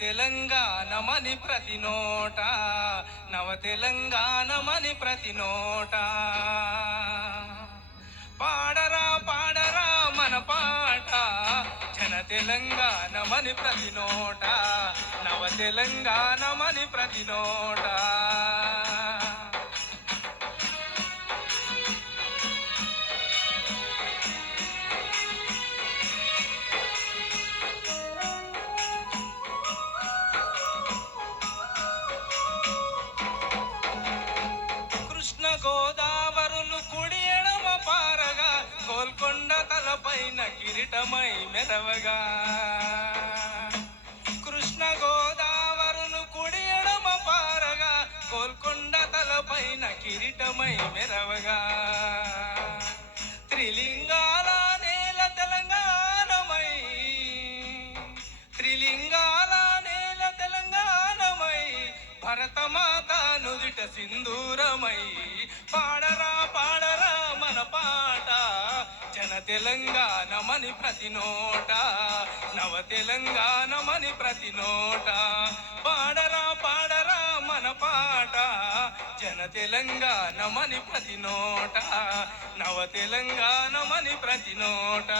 తెలంగాణమని ప్రతి నోట, నవ తెలంగాణమని ప్రతి నోట. పాడరా పాడరా మన పాట, జన తెలంగాణమని ప్రతి నోట, నవ తెలంగాణమని ప్రతి నోట. కృష్ణ గోదావరులు కుడి ఎడమ పారగా, గోల్కొండ తలపైన కిరీటమై మెరవగా. కృష్ణ గోదావరులు కుడి ఎడమ పారగా, గోల్కొండ తలపైన కిరీటమై మెరవగా. త్రిలింగాల నేల తెలంగాణమై, త్రిలింగాల నేల తెలంగాణమై, భరతమాత నుదిట సింధూరమై. పాడరా పాడరా మన పాట, జన తెలంగాణమని ప్రతి నోట, నవ తెలంగాణమని ప్రతి నోట. పాడరా పాడరా మన పాట, జన తెలంగాణమని ప్రతి నోట, నవ తెలంగాణమని ప్రతి నోట.